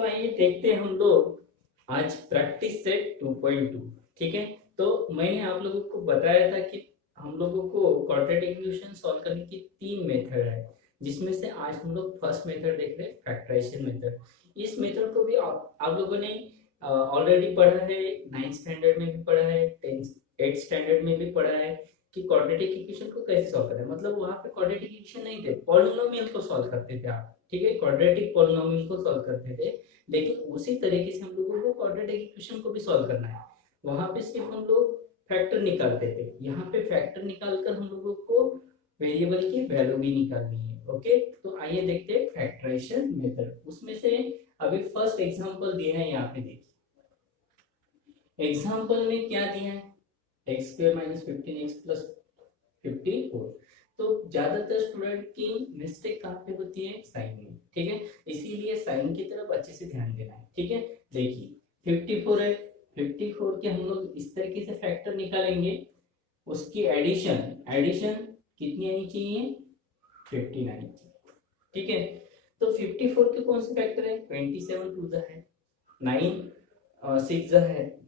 तो आइए देखते हैं हम लोग आज प्रैक्टिस सेट 2.2। ठीक है, तो मैंने आप लोगों को बताया था कि हम लोगों को क्वाड्रेटिक इक्वेशन सॉल्व करने की 3 मेथड है, जिसमें से आज हम लोग फर्स्ट मेथड देख रहे हैं, फैक्टराइजेशन मेथड। इस मेथड को भी आप लोगों ने ऑलरेडी पढ़ा है, 9th स्टैंडर्ड में भी पढ़ा है, 8th स्टैंडर्ड में भी पढ़ा है कि क्वाड्रेटिक इक्वेशन को कैसे सॉल्व करना है। मतलब वहां पे क्वाड्रेटिक इक्वेशन नहीं थे, पॉलिनोमियल को सॉल्व करते थे आप। ठीक है, क्वाड्रेटिक पॉलिनोमियल को सॉल्व करते थे, लेकिन उसी तरीके से हम लोगों को क्वाड्रेटिक इक्वेशन को भी सॉल्व करना है। वहां पे सिर्फ हम लोग फैक्टर निकालते थे, यहाँ पे फैक्टर निकालकर हम लोगों को वेरिएबल की वैल्यू भी निकालनी है। ओके, तो आइए देखते हैं फैक्टराइजेशन मेथड। उसमें से अभी फर्स्ट एग्जांपल दिया है, यहाँ पे देखिए एग्जांपल में क्या दिया है, x square minus 15x plus 54। तो ज्यादातर स्टूडेंट की मिस्टेक कहाँ पे होती है, साइन में। ठीक है, इसीलिए साइन की तरफ अच्छे से ध्यान देना है। ठीक है, देखिए 54 है, 54 के हम लोग इस तरीके से फैक्टर निकालेंगे, उसकी एडिशन एडिशन कितनी आनी चाहिए, 15 आनी चाहिए। ठीक है, तो 54 के कौन से फैक्टर है, 27 टू द है, 9 6 द है,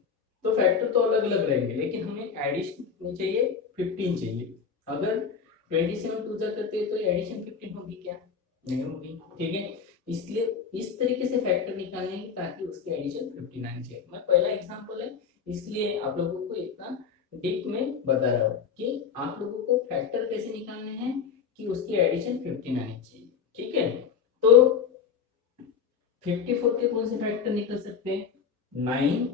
तो फैक्टर तो अलग अलग रहेंगे, लेकिन हमें एडिशन कितनी चाहिए, 15 चाहिए। अगर 27 टू ज़ा करते हैं तो एडिशन 15 होगी क्या, नहीं होगी। ठीक है, इसलिए इस तरीके से फैक्टर निकालने हैं ताकि उसकी एडिशन 15 आनी चाहिए। मैं पहला एग्जांपल है, इसलिए आप लोगों को इतना डीप में बता रहा हूँ कि आप लोगों को फैक्टर कैसे निकालने हैं कि उसकी एडिशन 15 आनी चाहिए। ठीक है, तो 54 के कौन से फैक्टर निकल सकते हैं, 9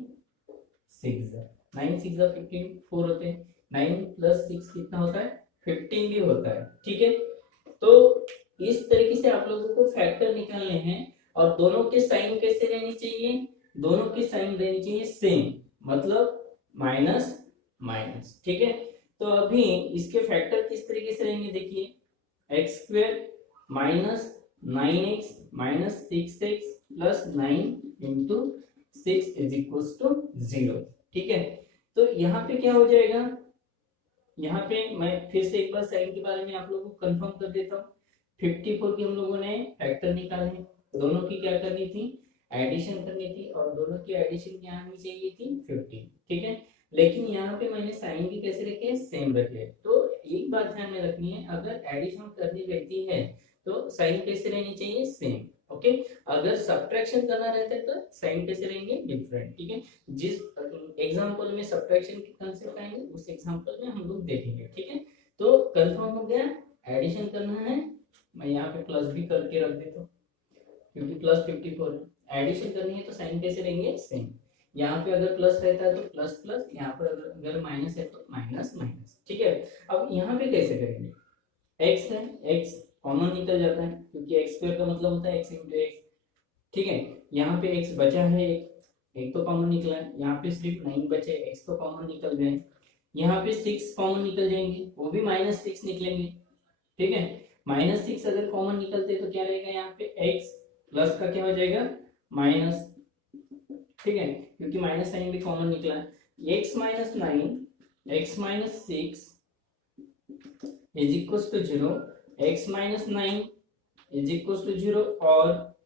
6 9 6 15 4 होते हैं, 9 प्लस 6 कितना होता है, 15 भी होता है। ठीक है, तो इस तरीके से आप लोगों को फैक्टर निकालने हैं, और दोनों के साइन कैसे रहनी चाहिए, दोनों की साइन रहनी चाहिए सेम, मतलब माइनस माइनस। ठीक है, तो अभी इसके फैक्टर किस तरीके से रहेंगे, देखिए x square minus 9x minus 6x plus 9 into 6 is equal to 0। ठीक है, तो यहाँ पे क्या हो जाएगा, यहाँ पे मैं फिर से एक बार साइन के बारे में आप लोगों को कंफर्म कर देता हूँ। 54 की हम लोगों ने फैक्टर निकाले, दोनों की क्या करनी थी, एडिशन करनी थी, और दोनों की एडिशन क्या आनी चाहिए थी, 15। ठीक है, लेकिन यहाँ पे मैंने साइन भी कैसे रखे, सेम रखे। तो एक बात ध्यान में रखनी है, अगर एडिशन करनी रहती है तो साइन कैसे रहनी चाहिए, सेम। ओके, अगर सब्ट्रैक्शन करना रहता है तो साइन कैसे रहेंगे, डिफरेंट। ठीक है, जिस एग्जांपल में सब्ट्रैक्शन के कांसेप्ट आएंगे उस एग्जांपल में हम लोग देखेंगे। ठीक है, तो कंफर्म हो गया, एडिशन करना है, मैं यहाँ पे प्लस भी करके रख देता हूँ क्योंकि प्लस 54 है। एडिशन करनी है तो साइन कैसे रहेंगे, सेम। यहाँ पे अगर प्लस रहता है तो प्लस प्लस, यहाँ पर अगर माइनस है तो माइनस माइनस। ठीक है, अब यहाँ पे कैसे करेंगे, एक्स है, एक्स कॉमन निकल जाता है क्योंकि एक्स स्क्वायर का मतलब होता है एक्स इंटू एक्स। ठीक है, यहाँ पे एक्स बचा है, एक तो कॉमन निकला है, यहाँ पे सिर्फ 9 बचे, एक्स तो कॉमन निकल गए, यहाँ पे 6 कॉमन निकल जाएंगे, वो भी -6 निकलेंगे। ठीक है, -6 अगर कॉमन निकलते तो क्या रहेगा, यहाँ पे एक्स प्लस का क्या हो जाएगा, माइनस। ठीक है, क्योंकि माइनस साइन भी कॉमन निकला है, x minus 9 x minus 6 is equal to 0, x minus 9 is equal to 0 और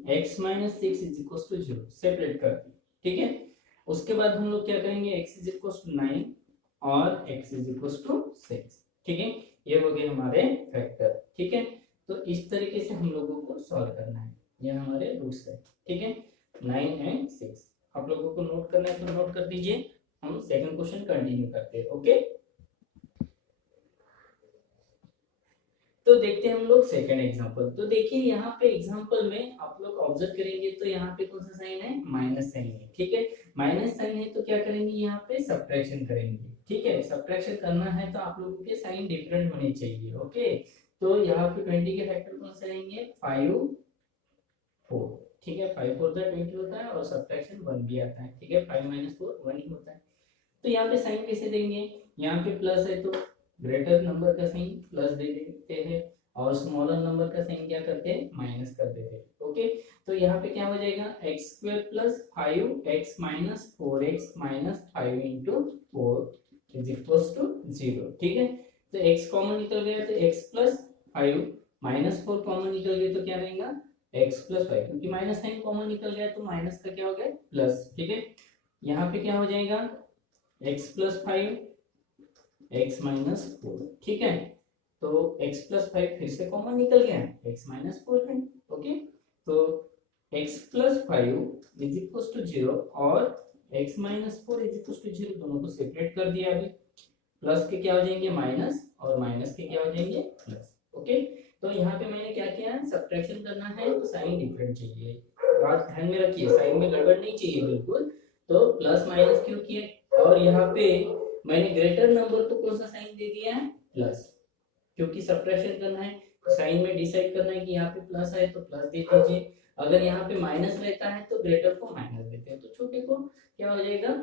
x minus 6 is equal to 0 separate कर दी। ठीक है, उसके बाद हम लोग क्या करेंगे, x इज इक्वल टू 9 और x इज इक्वल टू 6। ठीक है, ये हो गए हमारे फैक्टर। ठीक है, तो इस तरीके से हम लोगों को सॉल्व करना है, ये हमारे रूट्स है। ठीक है, 9 एंड 6 आप लोगों को नोट करना है तो नोट कर दीजिए, हम सेकंड क्वेश्चन कंटिन्यू करते हैं। ओके, तो देखते हैं हम लोग सेकंड एग्जांपल। तो देखिए यहाँ पे एग्जांपल में आप लोग ऑब्जर्व करेंगे तो यहाँ पे कौन सा साइन है, माइनस साइन है। ठीक है, माइनस साइन है तो क्या करेंगे, यहाँ पे सब्ट्रैक्शन करेंगे। ठीक है, सब्ट्रैक्शन करना है तो आप लोगों के साइन डिफरेंट होने चाहिए। ओके, तो यहाँ पे 20 के फैक्टर कौन से रहेंगे, 5 4। ठीक है, 5 4 20 होता है और सब्ट्रैक्शन 1 भी आता है। ठीक है, 5 - 4 1 ही होता है। तो यहाँ पे साइन कैसे देंगे, यहाँ पे प्लस है तो ग्रेटर नंबर का साइन प्लस दे देते हैं, और स्मॉलर नंबर का साइन क्या करते हैं, माइनस कर देते हैं। ओके, तो यहाँ पे क्या हो जाएगा, x square plus 5x minus 4x minus 5 into 4 is equal to 0। ठीक है, तो x कॉमन निकल गया तो x प्लस 5 माइनस 4 कॉमन निकल गया तो क्या रहेगा, एक्स प्लस फाइव, क्योंकि माइनस साइन कॉमन निकल गया तो माइनस का क्या हो गया प्लस, ठीक है। यहाँ पे क्या हो जाएगा x plus five x minus four, ठीक है। तो x प्लस फाइव फिर से कॉमन निकल गया, x माइनस फोर है, ओके। तो x plus five is equal to zero और x minus four is equal to zero, दोनों को सेपरेट कर दिया अभी। प्लस के क्या हो जाएंगे माइनस और माइनस के क्या हो जाएंगे प्लस, ओके। तो यहाँ पे मैंने क्या किया है, सब्ट्रैक्शन करना है तो साइन डिफरेंट चाहिए, बात ध्यान में रखिए, साइन में गड़बड़ नहीं चाहिए बिल्कुल। तो प्लस माइनस क्यों किए, और यहाँ पे मैंने ग्रेटर नंबर को कौन सा साइन दे दिया है प्लस, क्योंकि सब्ट्रैक्शन करना है तो साइन में डिसाइड करना है कि यहाँ पे प्लस है तो प्लस दे दीजिए, अगर यहाँ पे माइनस रहता है तो ग्रेटर को माइनस देते हैं, तो छोटे को क्या हो जाएगा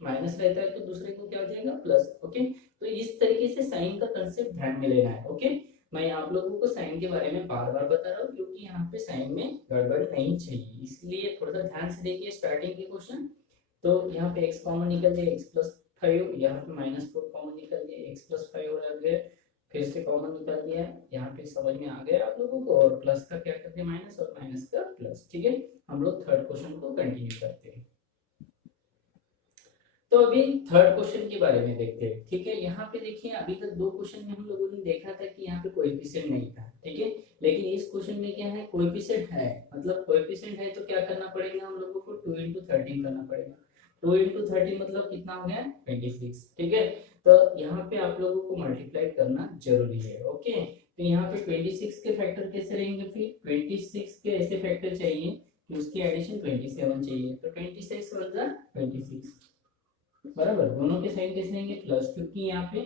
माइनस रहता है तो दूसरे को क्या हो जाएगा प्लस, ओके। तो इस तरीके से साइन का कंसेप्ट ध्यान में लेना है, ओके। मैं आप लोगों को साइन के बारे में बार बार बता रहा हूँ क्योंकि यहाँ पे साइन में गड़बड़ नहीं चाहिए, इसलिए थोड़ा सा ध्यान से देखिए स्टार्टिंग के क्वेश्चन। तो यहाँ पे x कॉमन निकल गया x प्लस फाइव, यहाँ पे माइनस फोर कॉमन निकल गया x प्लस फाइव लग गया, फिर से कॉमन निकल दिया, यहाँ पे समझ में आ गया आप लोगों को, और प्लस का क्या करते हैं माइनस और माइनस का प्लस, ठीक है। हम लोग थर्ड क्वेश्चन को कंटिन्यू करते हैं। तो अभी थर्ड क्वेश्चन के बारे में देखते हैं, ठीक है। यहाँ पे देखिए अभी तक दो क्वेश्चन में हम लोगों ने देखा था कि यहाँ पे कोएफिशिएंट नहीं था, ठीक है। लेकिन इस क्वेश्चन में क्या है कोएफिशिएंट है, मतलब कोएफिशिएंट है तो क्या करना पड़ेगा हम लोगों को 2 into 13 करना पड़ेगा। 2 into 13 मतलब कितना हो गया 26, ठीक है। तो यहाँ पे आप लोगों को मल्टीप्लाई करना जरूरी है, ओके। तो यहाँ पे 26 के फैक्टर कैसे रहेंगे, फिर 26 के ऐसे फैक्टर चाहिए कि उसकी एडिशन 27 चाहिए, तो 26 + 26 बराबर, दोनों के साइन कैसे रहेंगे प्लस, क्योंकि यहाँ पे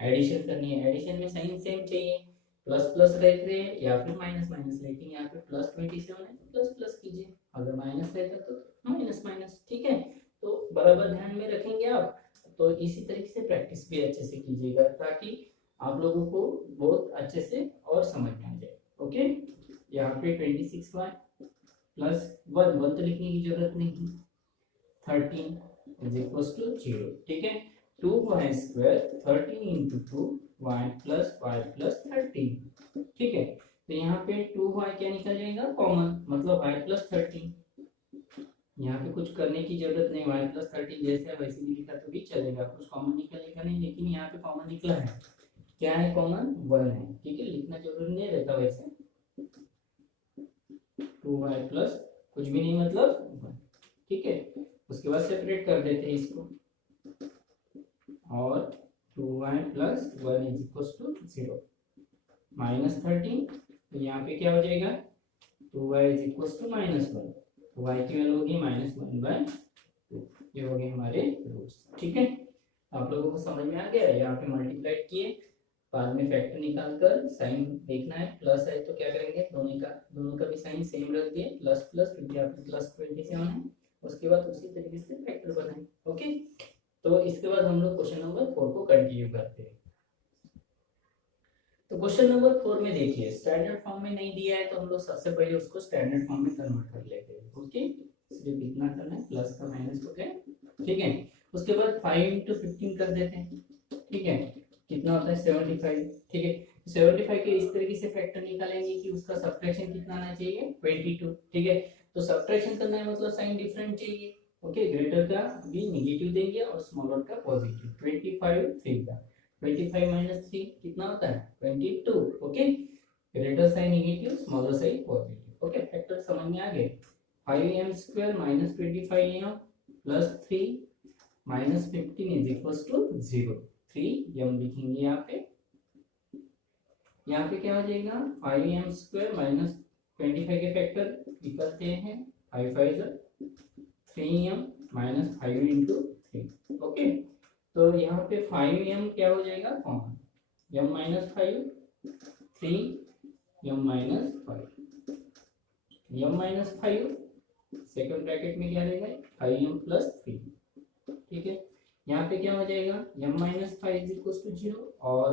एडिशन करनी है, एडिशन में साइन सेम चाहिए, प्लस प्लस रहते हैं या फिर माइनस माइनस, लेकिन यहाँ पे प्लस 27 है तो प्लस प्लस कीजिए, अगर माइनस रहता तो माइनस माइनस, ठीक है। तो बराबर ध्यान में रखेंगे आप, तो इसी तरीके से प्रैक्टिस भी अच्छे से कीजिएगा ताकि आप लोगों को बहुत अच्छे से और समझ में आ जाए, ओके। यहाँ पे 26y प्लस 1 1 तो लिखने की जरूरत नहीं, 13 is equals to 0, ठीक है। 2y square 13 into 2 y plus y plus 13, ठीक है। तो यहाँ पे 2y क्या निकल जाएगा कॉमन, मतलब y plus 13, यहाँ पे कुछ करने की जरूरत नहीं, y plus 13 जैसे है वैसे भी लिखा तो भी चलेगा, कुछ कॉमन निकलेगा नहीं, लेकिन यहाँ पे कॉमन निकला है, क्या है कॉमन 1 है, ठीक है, लिखना जरूरी नहीं रहता वैसे। 2y plus कुछ भी नहीं मतलब 1, ठीक है। उसके बाद सेपरेट कर देते हैं इसको, और 2y plus 1 is equals to 0, minus 13, तो यहाँ पे क्या हो जाएगा 2y is equals to -1, तो y की वैल्यू होगी -1/2, ये हो गए हमारे रूट्स, ठीक है। आप लोगों को समझ में आ गया, यहाँ पे मल्टीप्लाई किए, बाद में फैक्टर निकालकर साइन देखना है, प्लस है तो क्या करेंगे दोनों का भी साइन सेम रख दिए, प्लस प्लस, क्योंकि यहाँ पे प्लस 27 है, उसके बाद उसी तरीके से फैक्टर बनाए, ओके। तो इसके बाद हम लोग क्वेश्चन नंबर 4 को कंटिन्यू करते हैं। तो क्वेश्चन नंबर 4 में देखिए स्टैंडर्ड फॉर्म में नहीं दिया है तो हम लोग सबसे पहले उसको स्टैंडर्ड फॉर्म में कन्वर्ट कर लेते हैं, ओके। सिर्फ इतना करना है, प्लस का माइनस हो गया, ठीक है। उसके बाद 5 into 15 कर देते हैं, ठीक है, कितना होता है 75, ठीक है। 75 के इस तरीके से फैक्टर निकालेंगे कि उसका सब्ट्रैक्शन कितना आना चाहिए 22, ठीक है। तो सब्ट्रैक्शन करना है मतलब साइन डिफरेंट चाहिए, ओके। ग्रेटर का भी नेगेटिव देंगे और स्मॉलर का पॉजिटिव, 25 3 का 25 - 3 कितना होता है 22, okay. Greater sign negative smaller sign positive, okay. Factor समझ में आ गए, 5m² - 25m plus 3 - 15 is equals to 0, 3m लिखेंगे यहाँ पे क्या हो जाएगा 5m² - 25 के फैक्टर निकलते हैं 5 5 3m - 5 into 3, ओके। तो यहाँ पे 5m क्या हो जाएगा common, m - 5 3m - 5, m - 5 second bracket में क्या रहेगा 5m + 3, ठीक है। यहाँ पे क्या हो जाएगा m - 5 इज इक्वल टू 0 और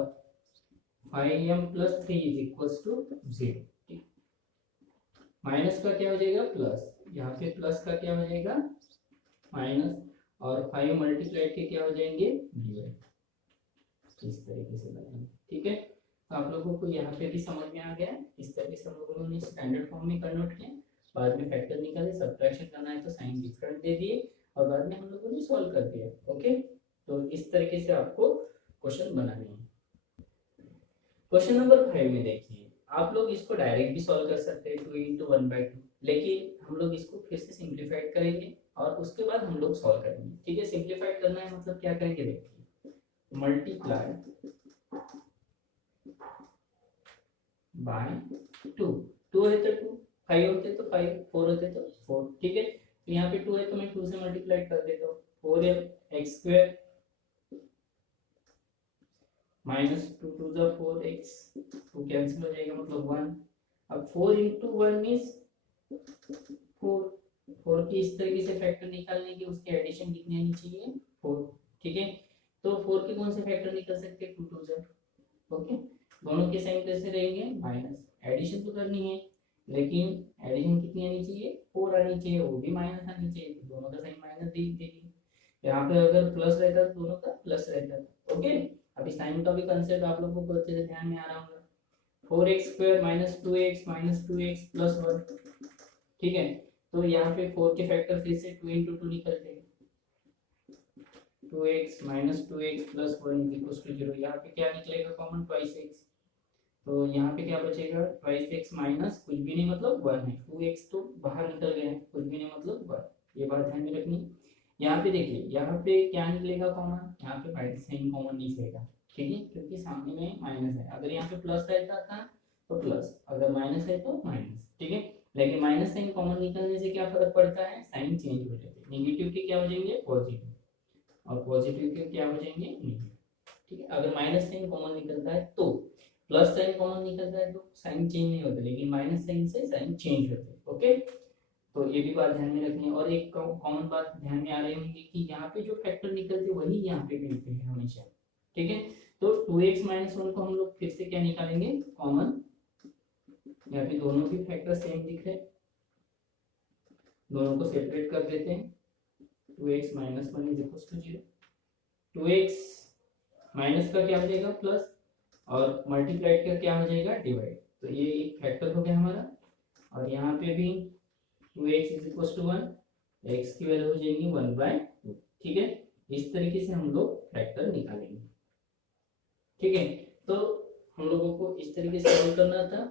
5m + 3 इज इक्वल टू 0, ठीक। माइनस का क्या हो जाएगा प्लस, यहाँ पे प्लस का क्या हो जाएगा माइनस, और 5 मल्टीप्लाई के क्या हो जाएंगे डिवाइड, इस तरीके से बनाएंगे, ठीक है। तो आप लोगों को यहाँ पे भी समझ में आ गया। इस तरीके से हम लोगों ने स्टैंडर्ड फॉर्म में कन्वर्ट किया, बाद में फैक्टर निकाले, सब्ट्रैक्शन करना है तो साइन डिफरेंट दे दिए और बाद में हम लोगों ने सॉल्व कर दिया। ओके, तो इस तरीके से आपको क्वेश्चन बनाने हैं। क्वेश्चन नंबर 5 में देखिए, आप लोग इसको डायरेक्ट भी सॉल्व कर सकते हैं 2 × 1/2, लेकिन हम लोग इसको फिर से सिंप्लीफाइड करेंगे और उसके बाद हम लोग सॉल्व करेंगे। ठीक है, सिंप्लीफाइड करना है मतलब क्या करेंगे, देखिए मल्टीप्लाई बाय 2, 2 है तो 2, 5 होते तो 5, 4 होते तो 4। ठीक है, तो यहाँ पे 2 है तो मैं 2 से मल्टीप्लाई कर देता हूँ, 4x² माइनस 2 2 जा 4x, 2 कैंसिल हो जाएगा मतलब 1। अब 4 × 1 मींस 4, 4 की इस तरीके से फैक्टर निकालने की उसके एडिशन कितनी आनी चाहिए, 4। ठीक है, तो 4 के कौन से फैक्टर निकल सकते हैं, 2 2 जा। ओके, दोनों के साइन कैसे रहेंगे, माइनस। एडिशन तो करनी है लेकिन एडिशन कितनी आनी चाहिए, 4 आनी चाहिए, वो भी माइनस आनी चाहिए, तो दोनों का साइन माइनस दे दीजिए। यहाँ पे अगर प्लस रहता तो दोनों का प्लस रहता। ओके, अभी साइन का भी कंसेप्ट आप लोगों को अच्छे से ध्यान में आ रहा होगा। 4x² - 2x - 2x + 1। ठीक है, तो यहाँ पे 4 के फैक्टर फिर से 2 × 2 निकलते हैं, 2x - 2x + 1 = 0। यहाँ पे क्या निकलेगा कॉमन, 2x। तो यहाँ पे क्या बचेगा, 2x माइनस कुछ भी नहीं मतलब 1 है, 2x तो बाहर निकल गया है, कुछ भी नहीं मतलब 1। ये बात ध्यान में रखनी। यहाँ पे देखिए, यहाँ पे क्या निकलेगा कॉमन, यहाँ पे माइनस साइन कॉमन निकलेगा। ठीक है, क्योंकि सामने में माइनस है। अगर यहाँ पे प्लस रहता था तो प्लस, अगर माइनस है तो माइनस। ठीक है, लेकिन माइनस साइन कॉमन निकलने से क्या फर्क पड़ता है, साइन चेंज हो जाते हैं। नेगेटिव के क्या हो जाएंगे, पॉजिटिव, और पॉजिटिव के क्या हो जाएंगे, नेगेटिव। ठीक है, अगर माइनस साइन कॉमन निकलता है तो, प्लस साइन कॉमन निकलता है तो साइन चेंज नहीं होता, लेकिन माइनस साइन से साइन चेंज होते हैं। ओके, तो ये भी बात ध्यान में रखनी है। और एक कॉमन बात ध्यान में आ रही होगी कि यहाँ पे जो फैक्टर निकलते वही यहाँ पे मिलते हैं हमेशा। ठीक है, तो 2x - 1 को हम लोग फिर से क्या निकालेंगे, कॉमन। यहाँ पे दोनों भी फैक्टर सेम दिख रहे, दोनों को सेपरेट कर देते हैं। 2x - 1 = 0। 2x माइनस का क्या हो जाएगा, प्लस, और मल्टीप्लाइड का क्या हो जाएगा, डिवाइड। तो ये एक फैक्टर हो गया हमारा। और यहाँ पे भी 2x = 1, x की वैल्यू हो जाएगी 1/2। ठीक है, इस तरीके से हम लोग फैक्टर निकालेंगे। ठीक है, तो हम लोगों को इस तरीके से सॉल्व करना था।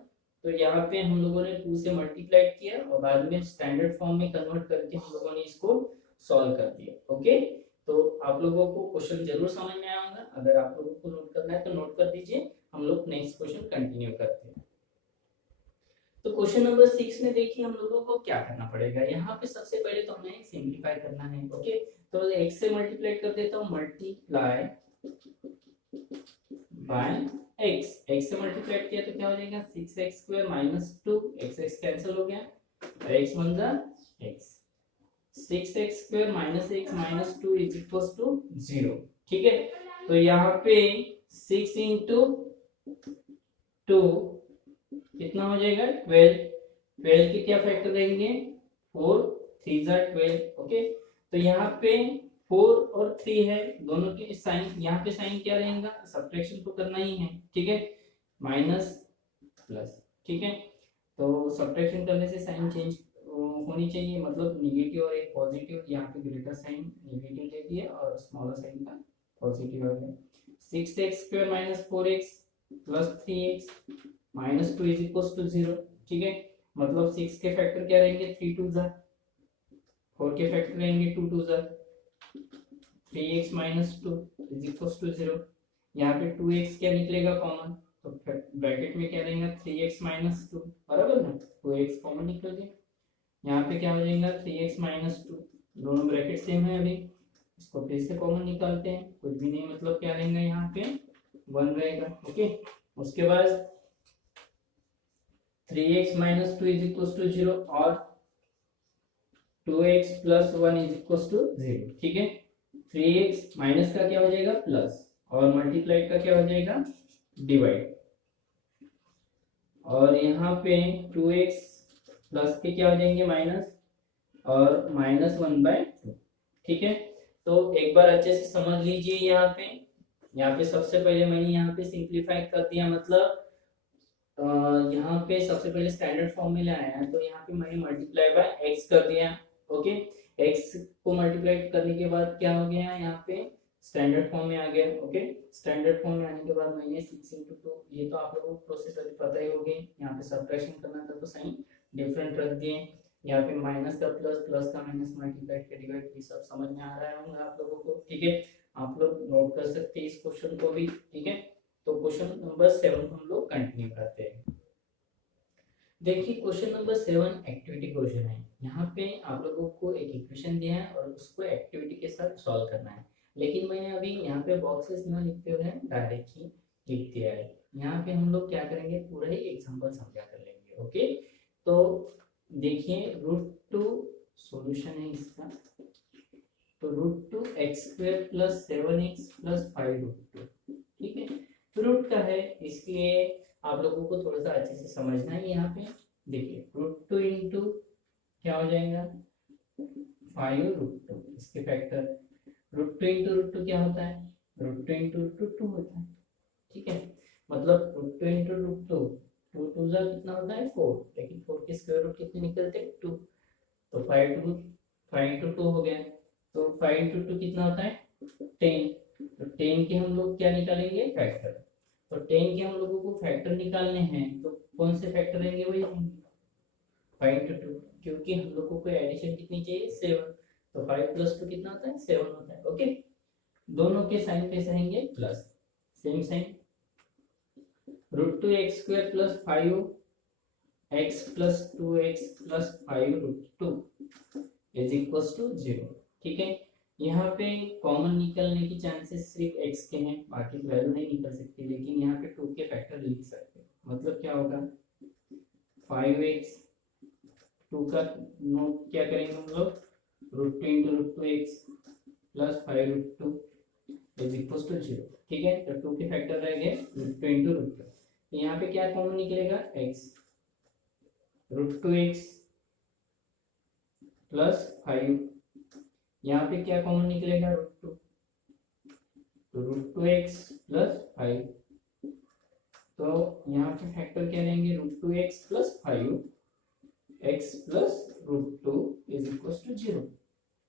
तो यहाँ पे हम लोगों ने 2 से मल्टीप्लाई किया और बाद में स्टैंडर्ड फॉर्म में कन्वर्ट करके हम लोगों ने इसको सॉल्व कर दिया। ओके, तो आप लोगों को क्वेश्चन जरूर समझ में आया होगा। अगर आप लोगों को नोट करना है तो नोट कर दीजिए, हम लोग नेक्स्ट क्वेश्चन कंटिन्यू करते हैं। तो क्वेश्चन नंबर 6 में देखिए हम लोगों को क्या करना पड़ेगा। यहाँ पे सबसे पहले तो हमें सिंप्लीफाई करना है। ओके, तो x से मल्टीप्लाई कर देता हूँ, मल्टीप्लाई बाय x। x से मल्टीप्लाई किया तो क्या हो जाएगा, 6x² - 2, x कैंसिल हो गया, x 1 जा x, 6x² - x - 2 = 0। ठीक है, तो यहाँ पे 6 × 2 कितना हो जाएगा, 12। 12 के क्या फैक्टर रहेंगे, 4 3 जा 12। ओके, तो यहाँ पे 4 और 3 है, दोनों के साइन, यहाँ पे साइन क्या रहेगा, सब्ट्रैक्शन तो करना ही है। ठीक है, माइनस प्लस। ठीक है, तो सब्ट्रैक्शन करने से साइन चेंज होनी चाहिए, मतलब निगेटिव और एक पॉजिटिव, यहाँ पे ग्रेटर साइन नेगेटिव दे दिया और स्मॉलर साइन का पॉजिटिव आ गया। 6x² - 4x + 3x - 2 = 0। ठीक है, मतलब 6 के फैक्टर क्या रहेंगे, 3 2 जा, 4 के फैक्टर रहेंगे 2 2 जा, 3x - 2 = 0। यहाँ पे 2x क्या निकलेगा कॉमन, तो ब्रैकेट में क्या रहेगा, 3x - 2, बराबर ना, 2x कॉमन निकल गया। यहाँ पे क्या हो जाएगा, 3x - 2, दोनों ब्रैकेट सेम है। अभी इसको फिर से कॉमन निकालते हैं, कुछ भी नहीं मतलब क्या रहेगा, यहाँ पे 1 रहेगा। ओके, उसके बाद 3x - 2 = 0 और 2x + 1 = 0। ठीक है, 3x माइनस का क्या हो जाएगा, प्लस, और मल्टीप्लाई का क्या हो जाएगा, डिवाइड। और यहाँ पे 2x प्लस के क्या हो जाएंगे, माइनस, और -1/2। ठीक है, तो एक बार अच्छे से समझ लीजिए यहाँ पे यहाँ पे सबसे पहले मैंने यहाँ पे सिंप्लीफाई कर दिया, मतलब यहाँ पे सबसे पहले स्टैंडर्ड फॉर्म में लाया है, तो यहाँ पे मैंने मल्टीप्लाई बाय एक्स कर दिया। ओके, एक्स को मल्टीप्लाई करने के बाद क्या हो गया, यहाँ पे स्टैंडर्ड फॉर्म में आ गया। ओके, स्टैंडर्ड फॉर्म में आने के बाद मैंने 6 into 2, ये तो आप लोगों को प्रोसेस अभी पता ही होगी। यहाँ पे सब्ट्रैक्शन करना था तो साइन डिफरेंट रख दिए, यहाँ पे माइनस का प्लस, प्लस का माइनस, मल्टीप्लाई का डिवाइड, ये सब समझ में आ रहा होगा आप लोगों को। ठीक है, आप लोग नोट कर सकते हैं इस क्वेश्चन को भी। ठीक है, तो क्वेश्चन नंबर 7 हम लोग कंटिन्यू करते हैं। देखिए क्वेश्चन नंबर 7 एक्टिविटी क्वेश्चन है। यहाँ पे आप लोगों को एक इक्वेशन दिया है और उसको एक्टिविटी के साथ सॉल्व करना है, लेकिन मैंने अभी यहाँ पे बॉक्सेस ना लिखते हुए डायरेक्ट ही लिख दिया है। यहाँ पे हम लोग क्या करेंगे, पूरा ही एग्जांपल समझा कर लेंगे। ओके, तो देखिए √2 सॉल्यूशन है इसका, तो √2 x square plus 7x plus 5√2। ठीक है, रूट का है इसलिए आप लोगों को थोड़ा सा अच्छे से समझना है। यहाँ पे देखिए √2 इंटू क्या हो जाएगा 5√2, इसके फैक्टर। √2 इंटू √2 क्या होता है, √2 इंटू √2 2 होता है। ठीक है, मतलब √2 इंटू √2, 2 2 जा कितना होता है 4, लेकिन 4 के स्क्वायर रूट कितने निकलते हैं 2, तो 5 इंटू 2 हो गया, तो 5 इंटू 2 कितना होता है 10, तो 10 के हम लोग क्या निकालेंगे फैक्टर, तो 10 के हम लोगों को फैक्टर निकालने हैं, तो कौन से फैक्टर रहेंगे वही 5 इंटू 2, क्योंकि हम लोगों को एडिशन कितनी चाहिए 7, तो 5 प्लस 2 कितना होता है 7 होता है। ओके, दोनों के साइन कैसे रहेंगे plus, same sign. √2 x square plus 5 x plus 2x plus 5√2 is equals to 0। ठीक है, यहाँ पे कॉमन निकलने की चांसेस सिर्फ x के हैं, बाकी वैल्यू नहीं निकल सकती, लेकिन यहाँ पे 2 के फैक्टर लिख सकते हैं। मतलब क्या होगा 5x, 2 का नोट क्या करेंगे हम लोग, √2 into √2x plus 5√2 is equals to 0। ठीक है, तो 2 के फैक्टर रह गए √2 इंटू √2, यहाँ पे क्या कॉमन निकलेगा x, √2x प्लस 5, यहाँ पे क्या कॉमन निकलेगा √2, तो √2x प्लस 5, तो यहाँ पे फैक्टर क्या रहेंगे √2x plus 5 x plus √2 is equal to 0।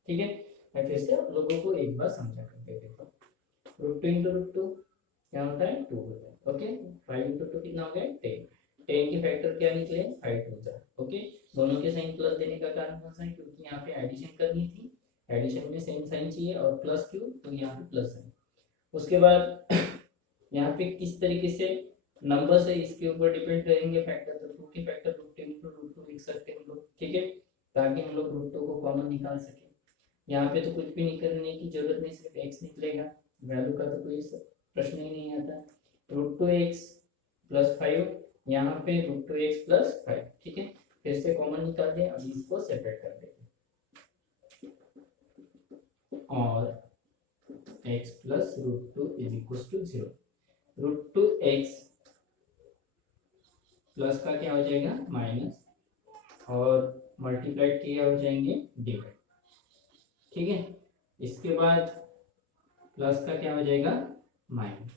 ठीक है, मैं फिर से आप लोगों को एक बार समझा करके देता हूँ। √2 इंटू √2 क्या होता है 2 होता है। ओके, 5 इंटू 2 कितना हो गया 10, 10 के फैक्टर क्या निकले 5 2 जा। ओके, दोनों के साइन प्लस देने का कारण कौन सा है, क्योंकि यहाँ पे एडिशन करनी थी, एडिशन में सेम साइन चाहिए, और प्लस क्यों, तो यहाँ पे प्लस है। उसके बाद यहाँ पे किस तरीके से नंबर से इसके ऊपर डिपेंड करेंगे फैक्टर, तो 2 के फैक्टर √2 इंटू √2 लिख सकते हैं हम लोग। ठीक है, ताकि हम लोग √2 को कॉमन निकाल सके। यहाँ पे तो कुछ भी निकलने की जरूरत नहीं, सिर्फ x निकलेगा, वैल्यू का तो कोई प्रश्न ही नहीं आता। √2x प्लस 5, यहाँ पे √2x प्लस 5। ठीक है, फिर से कॉमन निकाल दें, अभी इसको सेपरेट कर देते और x plus √2 is equal to 0। √2x plus का क्या हो जाएगा माइनस, और मल्टीप्लाइड किया हो जाएंगे डिवाइड। ठीक है, इसके बाद प्लस का क्या हो जाएगा माइनस।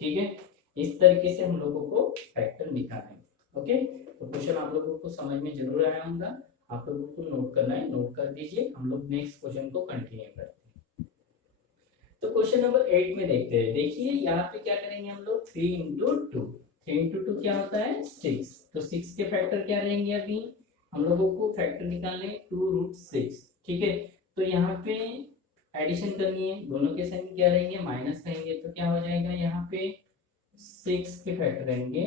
ठीक है, इस तरीके से हम लोगों को फैक्टर निकालना है। ओके, तो क्वेश्चन आप लोगों को समझ में जरूर आया होगा, आप लोगों को नोट करना है, नोट कर दीजिए। हम लोग नेक्स्ट क्वेश्चन को कंटिन्यू करते हैं। तो क्वेश्चन नंबर 8 में देखते हैं। देखिए यहाँ पे क्या करेंगे हम लोग 3 इंटू 2, 3 इंटू 2 क्या होता है 6, तो 6 के फैक्टर क्या रहेंगे, अभी हम लोगों को फैक्टर निकालने 2√6। ठीक है, तो यहाँ पे एडिशन करनी है, दोनों के साइन क्या रहेंगे माइनस रहेंगे, तो क्या हो जाएगा यहाँ पे 6 के फैक्टर रहेंगे,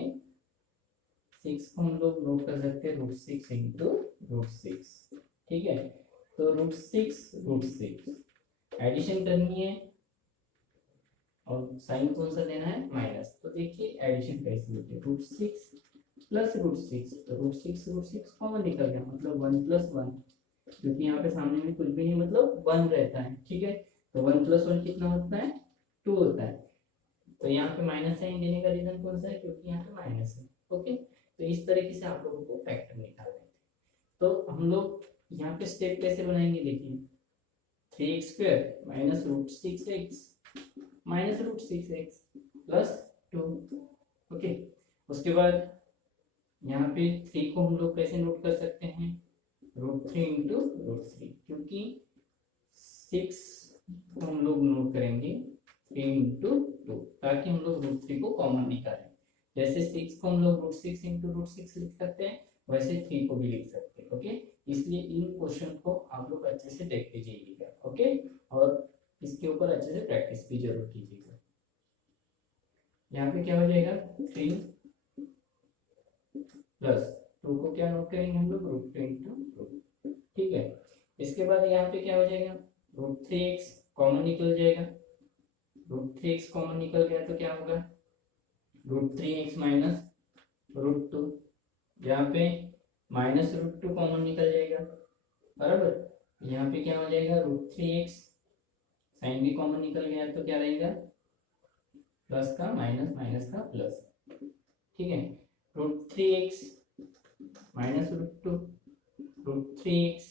6 को हम लोग नोट कर सकते हैं √6 इंटू √6। ठीक है, तो √6 एडिशन करनी है, और साइन कौन सा देना है माइनस। तो देखिए एडिशन कैसे होती है, √6 प्लस √6, तो √6 कॉमन निकल गया, मतलब 1 प्लस 1, क्योंकि यहाँ पे सामने में कुछ भी नहीं, मतलब 1 रहता है। ठीक है, तो 1 प्लस 1 कितना होता है 2 होता है, तो यहाँ पे माइनस साइन देने का रीजन कौन सा है, क्योंकि यहाँ पे माइनस है। ओके, तो इस तरीके से आप लोगों को फैक्टर निकालना है। तो हम लोग यहाँ पे स्टेप कैसे बनाएंगे, देखिए 3x square minus √6x minus root 6x plus 2। Okay, उसके बाद यहाँ पे 3 को हम लोग कैसे नोट कर सकते हैं, √3 इंटू √3, क्योंकि 6 को हम लोग नोट करेंगे 3 इंटू 2, ताकि हम लोग √3 को कॉमन निकालें। जैसे 6 को हम लोग √6 इंटू √6 लिख सकते हैं, वैसे 3 को भी लिख सकते हैं। ओके, इसलिए इन क्वेश्चन को आप लोग अच्छे से देखते जाइएगा। ओके, और इसके ऊपर अच्छे से प्रैक्टिस भी जरूर कीजिएगा। यहाँ पे क्या हो जाएगा, 3 प्लस 2 को क्या नोट करेंगे हम लोग, √2 इंटू 2। ठीक है, इसके बाद यहाँ पे क्या हो जाएगा, √3x कॉमन निकल जाएगा। √3x कॉमन निकल गया तो क्या होगा, √3x माइनस √2। यहाँ पे माइनस √2 कॉमन निकल जाएगा, बराबर। यहाँ पे क्या हो जाएगा, √3x साइन भी कॉमन निकल गया तो क्या रहेगा, प्लस का माइनस, माइनस का प्लस। ठीक है, √3x माइनस √2, √3x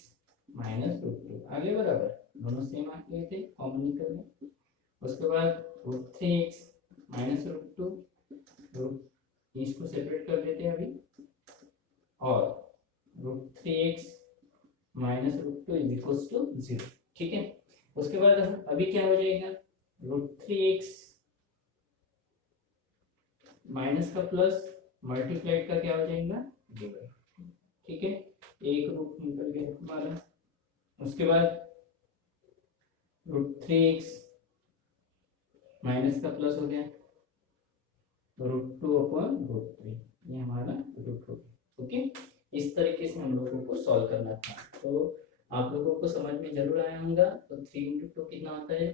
माइनस √2 आगे बराबर, दोनों सेम आ गए थे, कॉमन निकल गए। उसके बाद √3x माइनस √2, इसको सेपरेट कर देते हैं अभी, और √3x minus √2 is equal to 0। ठीक है, उसके बाद अभी क्या हो जाएगा, √3x माइनस का प्लस मल्टीप्लाइड का क्या हो जाएगा, डिवाइड। ठीक है, एक रूट निकल गया हमारा। उसके बाद √3x माइनस का प्लस हो गया, √2 अपॉन √3, ये हमारा रूट हो गया। ओके, इस तरीके से हम लोगों को सॉल्व करना था। तो आप लोगों को समझ में जरूर आया होगा। तो 3 इंटू 2 कितना होता है,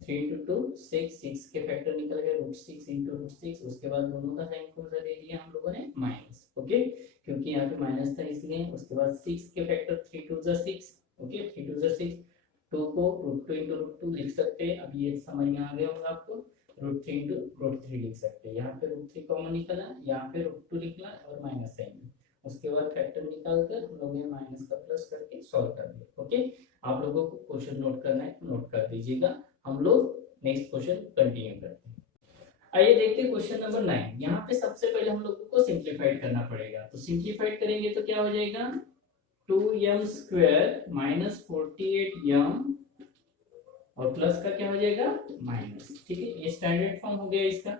3 इंटू 2 6, 6 के फैक्टर निकल गए √6 इंटू √6। उसके बाद दोनों का साइन कौन सा दे दिया हम लोगों ने, माइनस। ओके, क्योंकि यहाँ पे माइनस था इसलिए। उसके बाद 6 के फैक्टर 3 2 6। ओके, 3 2 6, 2 को √2 इंटू √2 लिख सकते हैं। अब ये समझ में आ गया होगा आपको, √3 इंटू √3 लिख सकते हैं। यहाँ पे √3 कॉमन निकला, यहाँ पे √2 निकला और माइनस साइन। उसके बाद फैक्टर निकालकर हम लोग ये माइनस का प्लस करके सॉल्व कर दिया। ओके, आप लोगों को क्वेश्चन नोट करना है तो नोट कर दीजिएगा। हम लोग नेक्स्ट क्वेश्चन कंटिन्यू करते हैं। आइए देखते हैं क्वेश्चन नंबर 9। यहाँ पे सबसे पहले हम लोगों को सिंप्लीफाइड करना पड़ेगा। तो सिंप्लीफाइड करेंगे तो क्या हो जाएगा, 2m² माइनस 48m और प्लस का क्या हो जाएगा, माइनस। ठीक है, ये स्टैंडर्ड फॉर्म हो गया इसका।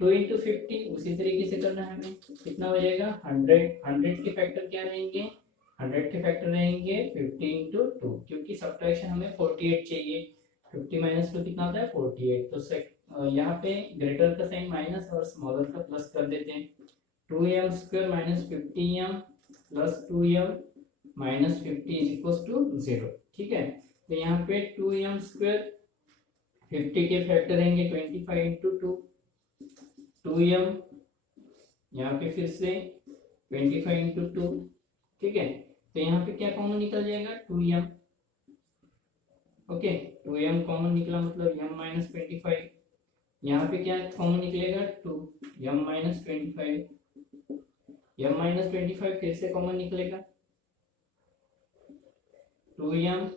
2 इंटू 50 उसी तरीके से करना है हमें। कितना हो जाएगा, 100। 100 के फैक्टर क्या रहेंगे, 100 के फैक्टर रहेंगे 50 इंटू 2, क्योंकि सब्ट्रैक्शन हमें 48 चाहिए। 50 माइनस 2 कितना होता है, 48। तो यहाँ पे ग्रेटर का साइन माइनस और स्मॉलर का प्लस कर देते हैं। 2m² minus 50m plus 2m minus 50 is equal to 0। ठीक है, तो यहाँ पे 2m² 50 के फैक्टर रहेंगे 25 इंटू 2, 2m यहाँ पे फिर से 25 इंटू 2। ठीक है, तो यहाँ पे क्या कॉमन निकल जाएगा, 2m। ओके, 2m कॉमन निकला मतलब m माइनस 25। यहाँ पे क्या कॉमन निकलेगा, 2m माइनस 25। m माइनस 25 फिर से कॉमन निकलेगा, 2m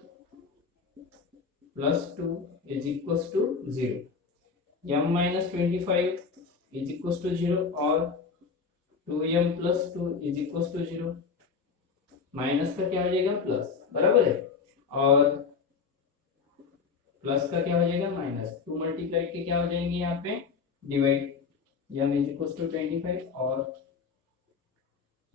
plus 2 is equal to 0। m minus 25 is equal to 0 और 2m plus 2 is equal to 0। Minus का क्या हो जाएगा, प्लस, बराबर है। और प्लस का क्या हो जाएगा, माइनस। 2 मल्टीप्लाई के क्या हो जाएंगे यहाँ पे, divide. m is equal to 25 और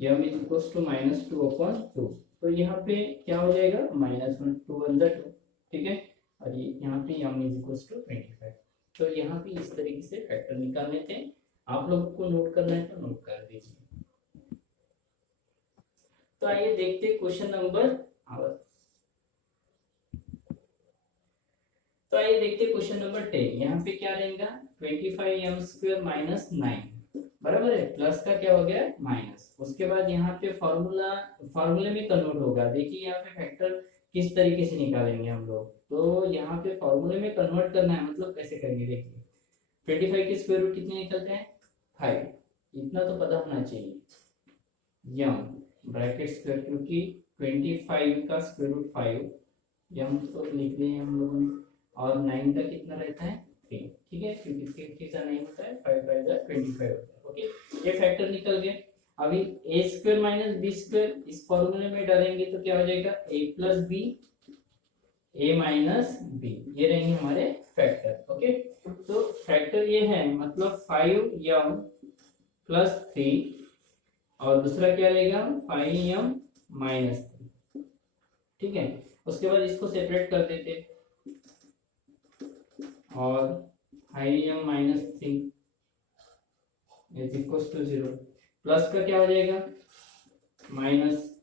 m is equal to minus 2 upon 2। तो यहाँ पे क्या हो जाएगा, -1 2 अंदर 2। ठीक है, और ये यहाँ पे m इज इक्वल टू 25। तो यहाँ पे इस तरीके से फैक्टर निकालने थे। आप लोगों को नोट करना है तो नोट कर दीजिए। तो आइए देखते हैं क्वेश्चन नंबर 10। यहाँ पे क्या रहेगा, 25m² माइनस 9, बराबर है। प्लस का क्या हो गया, माइनस। उसके बाद यहाँ पे फॉर्मूले में कन्वर्ट होगा। देखिए यहाँ पे फैक्टर किस तरीके से निकालेंगे हम लोग। तो यहाँ पे फॉर्मूले में कन्वर्ट करना है, मतलब कैसे करेंगे, देखिए 25 के स्क्वायर रूट कितने निकलते हैं, 5। इतना तो पता होना चाहिए। m ब्रैकेट स्क्वायर, क्योंकि 25 का स्क्वायर रूट 5, m तो लिख दिए हम लोगों ने। और 9 का कितना रहता है, 3, ठीक है, क्योंकि 3 3 सा नहीं होता है, 5 5 जा 25 होता है। ओके, ये फैक्टर निकल गए। अभी a square minus b square इस फॉर्मूले में डालेंगे तो क्या हो जाएगा, a plus b a minus b, ये रहेंगे हमारे फैक्टर। ओके, तो फैक्टर ये है, मतलब 5m प्लस 3 और दूसरा क्या रहेगा 5m माइनस 3, ठीक है। उसके बाद इसको सेपरेट कर देते और 5m minus 3 is equal to 0, plus का क्या हो जाएगा माइनस,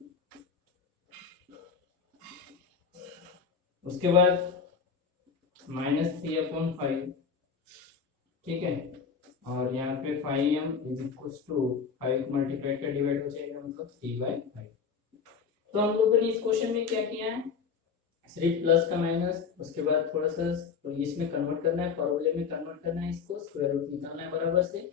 उसके बाद -3/5, ठीक है, और यहाँ पे 5m is equal to 5 multiply का डिवाइड हो जाएगा, मतलब 3/5। तो हम लोगों ने इस क्वेश्चन में क्या किया है, सिर्फ प्लस का माइनस, उसके बाद थोड़ा सा तो इसमें कन्वर्ट करना है, फॉर्मूले में कन्वर्ट करना है, इसको स्क्वायर रूट निकालना है बराबर से।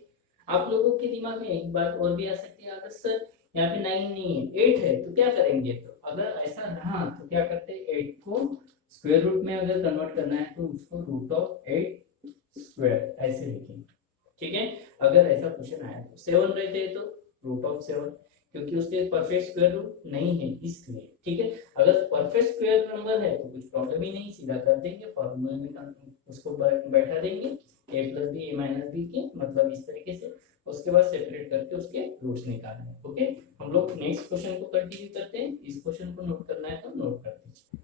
आप लोगों के दिमाग में एक बात और भी आ सकती है, अगर सर यहाँ पे 9 नहीं है 8 है तो क्या करेंगे, तो अगर ऐसा रहा तो क्या करते हैं, 8 को स्क्वायर रूट में अगर कन्वर्ट करना है तो उसको √8 स्क्वायर ऐसे लिखेंगे, ठीक है। अगर ऐसा क्वेश्चन आया तो 7 रहते हैं तो √7, क्योंकि उसके परफेक्ट स्क्वायर रूट नहीं है इसलिए, ठीक है। अगर परफेक्ट स्क्वायर नंबर है तो कुछ प्रॉब्लम ही नहीं, सीधा कर देंगे, फॉर्मूले में उसको बैठा देंगे a plus b a minus b के, मतलब इस तरीके से। उसके बाद सेपरेट करके उसके रूट्स निकालने हैं। ओके, हम लोग नेक्स्ट क्वेश्चन को कंटिन्यू करते हैं। इस क्वेश्चन को नोट करना है तो नोट कर दीजिए।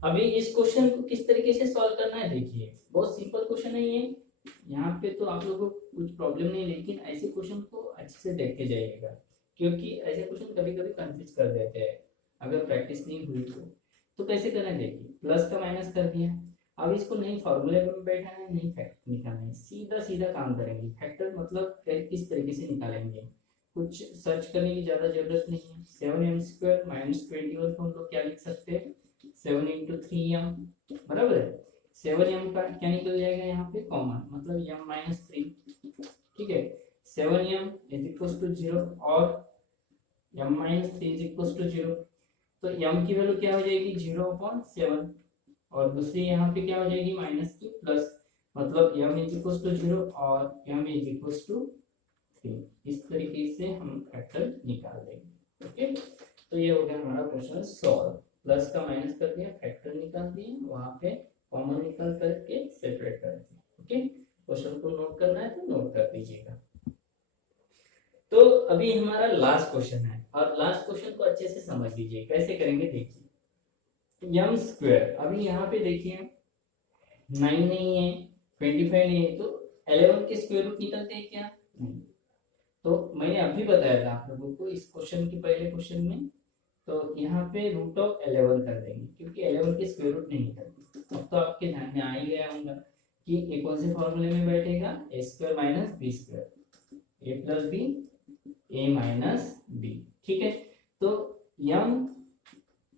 अभी इस क्वेश्चन को किस तरीके से सॉल्व करना है, देखिए बहुत सिंपल क्वेश्चन है ये, यहाँ पे तो आप लोगों को कुछ प्रॉब्लम नहीं, लेकिन ऐसे क्वेश्चन को अच्छे से देखते जाइएगा, क्योंकि ऐसे क्वेश्चन कभी कभी कंफ्यूज कर देते हैं अगर प्रैक्टिस नहीं हुई तो कैसे करना है, देखिए प्लस का माइनस कर दिया, अब इसको नहीं फॉर्मूले में बैठा है, नहीं फैक्टर निकालना है, सीधा सीधा काम करेंगे। फैक्टर मतलब किस तरीके से निकालेंगे, कुछ सर्च करने की ज्यादा जरूरत नहीं है। 7m² माइनस 21 को हम लोग क्या लिख सकते हैं, 7 इंटू 3m, बराबर है। 7m का क्या निकल जाएगा यहाँ पे कॉमन, मतलब m माइनस 3, ठीक है। 7m इज इक्वल टू 0 और m minus 3 is equal to 0, तो m की वैल्यू क्या हो जाएगी 0/7 और दूसरी यहाँ पे क्या हो जाएगी माइनस की प्लस, मतलब m इज इक्वल टू 0 और m इज इक्वल टू 3। इस तरीके से हम फैक्टर निकाल देंगे। ओके, तो ये हो गया हमारा क्वेश्चन सॉल्व। प्लस का माइनस कर दिया, फैक्टर निकाल दिए, वहां पे कॉमन निकाल करके सेपरेट कर दिया। ओके, क्वेश्चन को नोट करना है तो नोट कर दीजिएगा। तो अभी हमारा लास्ट क्वेश्चन है और लास्ट क्वेश्चन को अच्छे से समझ लीजिए कैसे करेंगे। देखिए m स्क्वायर, अभी यहाँ पे देखिए 9 नहीं है 25 नहीं है, तो 11 के स्क्वायर रूट निकलते हैं क्या, नहीं। तो मैंने अभी बताया था आप लोगों को इस क्वेश्चन के पहले क्वेश्चन में, तो यहाँ पे √11 कर देंगे, क्योंकि 11 के स्क्वायर रूट नहीं निकलते। अब तो आपके ध्यान में आ ही गया होगा कि ये कौन से फॉर्मूले में बैठेगा, a² minus b², a plus b a minus b, ठीक है। तो m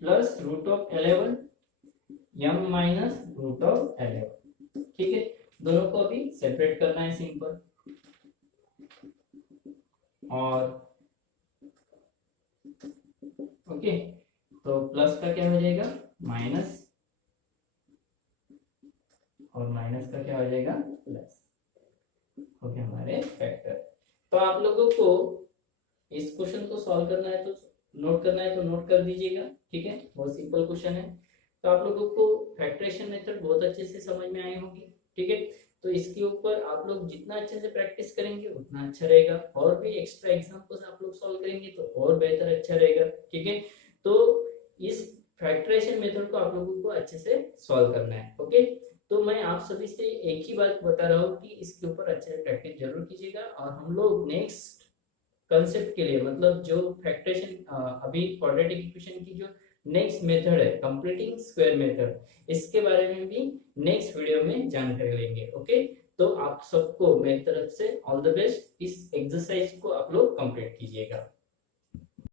प्लस √11 m माइनस √11, ठीक है। दोनों को अभी सेपरेट करना है सिंपल, और ओके, तो प्लस का क्या हो जाएगा माइनस और माइनस का क्या हो जाएगा प्लस, हो गया हमारे फैक्टर। तो आप लोगों को इस क्वेश्चन को सॉल्व करना है तो नोट करना है तो नोट कर दीजिएगा, ठीक है। बहुत सिंपल क्वेश्चन है, तो आप लोगों को फैक्टराइजेशन मेथड बहुत अच्छे से समझ में आई होगी, ठीक है। तो इसके ऊपर आप लोग जितना अच्छे से प्रैक्टिस करेंगे उतना अच्छा रहेगा, और भी एक्स्ट्रा एग्जांपल्स आप लोग सॉल्व करेंगे तो और बेहतर अच्छा रहेगा, ठीक है। तो इस फैक्टराइजेशन मेथड को आप लोगों को अच्छे से सॉल्व करना है। ओके, तो मैं आप सभी से एक ही बात बता रहा हूँ कि इसके ऊपर अच्छे से प्रैक्टिस जरूर कीजिएगा, और हम लोग नेक्स्ट कंसेप्ट के लिए, मतलब जो फैक्टराइजेशन अभी क्वाड्रेटिक इक्वेशन की जो नेक्स्ट मेथड है कंप्लीटिंग स्क्वायर मेथड, इसके बारे में भी नेक्स्ट वीडियो में जानकारी लेंगे। ओके, तो आप सबको मेरी तरफ से ऑल द बेस्ट, इस एक्सरसाइज को आप लोग कंप्लीट कीजिएगा।